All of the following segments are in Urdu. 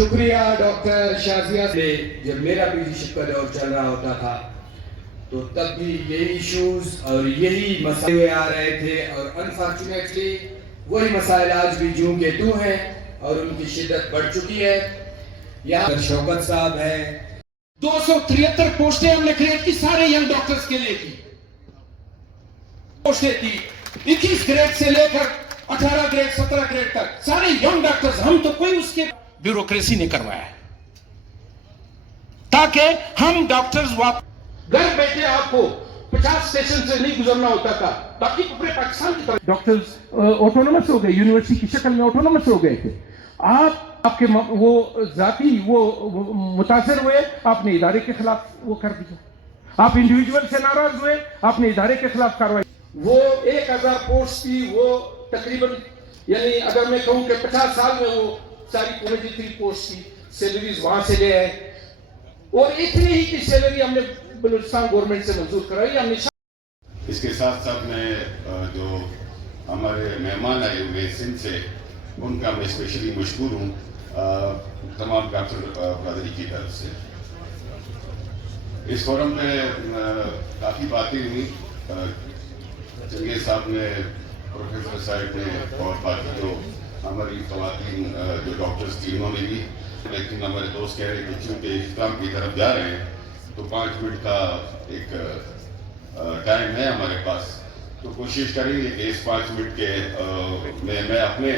شکریہ ڈاکٹر شازیہ سے. جب میرا پی جی کا دور چل رہا ہوتا تھا تو تب بھی یہی ایشوز اور یہی مسائل آ رہے تھے، اور انفارچونیٹلی وہی مسائل آج بھی جوں کے توں ہیں اور ان کی شدت بڑھ چکی ہے. یہاں شوکت صاحب ہیں. 273 پوسٹیں ہم نے کریٹ کی سارے ینگ ڈاکٹرز کے لیے کی. پوسٹیں تھی 21 گریڈ سے لے کر 18 گریڈ 17 گریڈ تک سارے ینگ ڈاکٹرز. ہم تو کوئی اس کے بیوروکریسی نہیں کروایا ہے تاکہ ہم ڈاکٹرز گھر بیٹھے آپ کو 50 اسٹیشن سے نہیں گزرنا ہوتا تھا. باقی پورے پاکستان کی طرف ڈاکٹرز آٹونومس ہو گئے، یونیورسٹی کی شکل میں آٹونومس ہو گئے تھے. آپ کے وہ ذاتی وہ متاثر ہوئے، آپ نے ادارے کے خلاف وہ کر دیا. آپ انڈیویجول سے ناراض ہوئے، آپ نے ادارے کے خلاف کاروائی. وہ 1000 پوسٹ تھی، وہ تقریباً یعنی اگر میں کہوں کہ 50 سال میں وہ ساری 23 پوسٹ تھی. سیلریز وہاں سے لے آئے اور اتنی ہی کی سیلری ہم نے بلوچستان گورنمنٹ سے منظور کرائی. ہم نے اس کے ساتھ ساتھ میں جو ہمارے مہمان آئے ہوئے سندھ سے، ان کا میں اسپیشلی مشکور ہوں تمام ڈاکٹر برادری کی طرف سے. اس فورم پہ کافی باتیں ہوئی. چنگیز صاحب نے، پروفیسر صاحب نے اور باقی جو ہماری خواتین جو ڈاکٹرز تھی انہوں نے بھی. لیکن ہمارے دوست کہہ رہے کہ چونکہ اختتام کی طرف جا رہے ہیں تو 5 منٹ کا ایک ٹائم ہے ہمارے پاس، تو کوشش کریں گے کہ اس 5 منٹ کے میں اپنے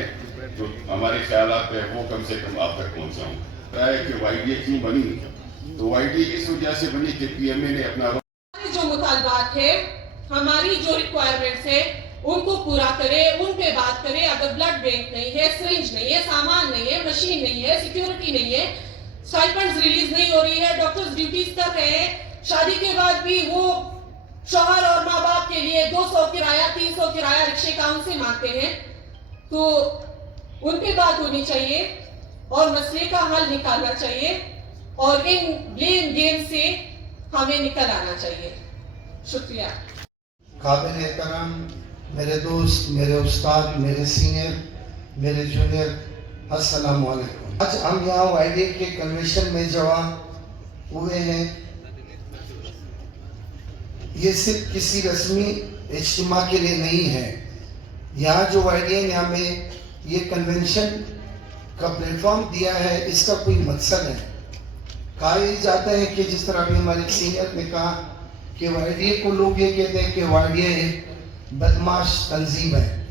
جو ہمارے خیالات ہیں وہ کم سے کم آپ تک پہنچاؤں. کہ وائی ڈی اے کیوں بنی؟ تو وائی ڈی اے اس وجہ سے بنی کہ پی ایم اے نے اپنا جو مطالبات ہے، ہماری جو ریکوائرمنٹس ہے ان کو پورا کرے، ان پہ بات کرے. اگر بلڈ بینک نہیں ہے، سرنج نہیں ہے، سامان نہیں ہے، مشین نہیں ہے، سیکیورٹی نہیں ہے، اسٹائپنڈز ریلیز نہیں ہو رہی ہے، ڈاکٹرز ڈیوٹیز کر رہے ہیں، شادی کے بعد بھی وہ شوہر اور ماں باپ کے لیے 200 کرایہ 300 کرایہ رکشے کا ان سے مانگتے ہیں، تو ان پہ بات ہونی چاہیے اور مسئلے کا حل نکالنا چاہیے اور ان بلیم گیم سے ہمیں نکل آنا چاہیے. شکریہ. قابل احترام میرے دوست، میرے استاد، میرے سینئر، میرے جونیئر، السلام علیکم. آج ہم یہاں وائی ڈی اے کے کنونشن میں جمع ہوئے ہیں. یہ صرف کسی رسمی اجتماع کے لیے نہیں ہے. یہاں جو وائی ڈی اے نے ہمیں یہ کنونشن کا پلیٹ فارم دیا ہے، اس کا کوئی مقصد ہے. کہا یہ جاتا ہے کہ جس طرح بھی ہمارے سینئر نے کہا کہ وائی ڈی اے کو لوگ یہ کہتے ہیں کہ وائی ڈی اے بدماش تنظیم ہے،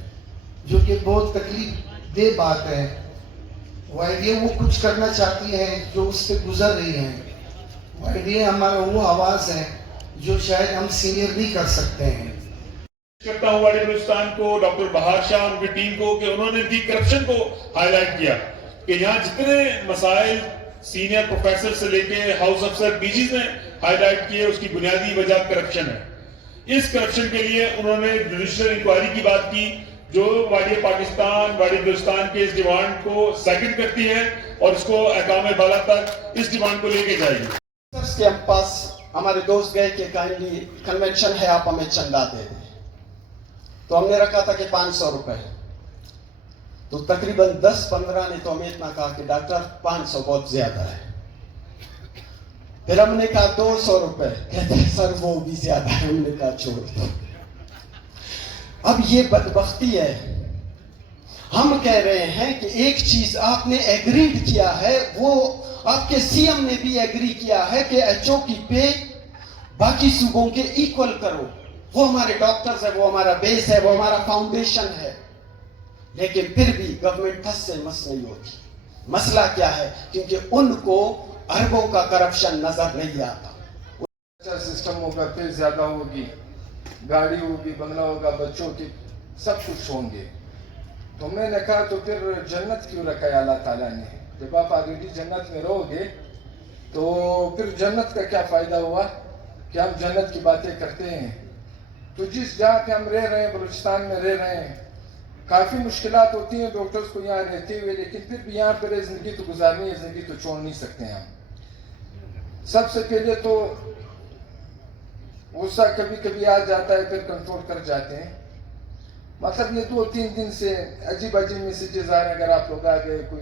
جو کہ بہت تکلیف دہ بات ہے. وائی ڈی اے وہ کچھ کرنا چاہتی ہے جو اس سے گزر رہی ہے. وائی ڈی اے ہمارا وہ آواز ہے جو شاید ہم سینئر نہیں کر سکتے ہیں. کرتا ہوں واڑی بلوچستان کو، ڈاکٹر بہار شاہ ان کی ٹیم کو کہ انہوں نے بھی کرپشن کو ہائی لائٹ کیا کہ یہاں جتنے مسائل سینئر پروفیسر سے لے کے ہاؤس افسر پی جیز نے ہائی لائٹ کیے، اس کی بنیادی وجہ کرپشن ہے. اس کرپشن کے لیے انہوں نے جوڈیشل انکوائری کی بات کی جو واڑی پاکستان، واڑی بلوچستان کے اس ڈیمانڈ کو سیکنڈ کرتی ہے اور اس کو احکام بالا تک اس ڈیمانڈ کو لے کے جائے گی. سر کے پاس ہمارے دوست گئے کہ کائنڈلی کنونشن ہے، آپ ہمیں چندہ دے دیں. تو ہم نے رکھا تھا کہ 500 روپے، تو تقریباً 10-15 نے تو ہمیں اتنا کہا کہ ڈاکٹر 500 بہت زیادہ ہے. پھر ہم نے کہا 200 روپے، کہتے ہیں سر وہ بھی زیادہ ہے. ہم نے کہا چھوڑ دو. اب یہ بدبختی ہے. ہم کہہ رہے ہیں کہ ایک چیز آپ نے ایگریڈ کیا ہے، وہ آپ کے سی ایم نے بھی ایگری کیا ہے کہ ایچ او کی پے باقی صوبوں کے ایکول کرو. وہ ہمارے ڈاکٹرز ہے، وہ ہمارا بیس ہے، وہ ہمارا فاؤنڈیشن ہے. لیکن پھر بھی گورنمنٹ ٹھس سے مس نہیں ہوتی. مسئلہ کیا ہے؟ کیونکہ ان کو اربوں کا کرپشن نظر نہیں آتا. سسٹم ہوگا، پھر زیادہ ہوگی، گاڑی ہوگی، بنگلہ ہوگا، بچوں کی سب کچھ ہوں گے. تو میں نے کہا تو پھر جنت کیوں رکھا ہے اللہ تعالیٰ نے؟ جب آپ آلریڈی جنت میں رہو گے تو پھر جنت کا کیا فائدہ ہوا کہ ہم جنت کی باتیں کرتے ہیں. تو جس جگہ پہ ہم رہ رہے ہیں، بلوچستان میں رہ رہے ہیں، کافی مشکلات ہوتی ہیں ڈاکٹرز کو یہاں رہتے ہوئے، لیکن پھر بھی یہاں پر زندگی تو گزارنی ہے، زندگی تو چھوڑ نہیں سکتے ہیں ہم. سب سے پہلے تو غصہ کبھی کبھی آ جاتا ہے، پھر کنٹرول کر جاتے ہیں. مطلب یہ 2-3 دن سے عجیب میسیجز آ رہے ہیں. اگر آپ لوگ آ گئے، کوئی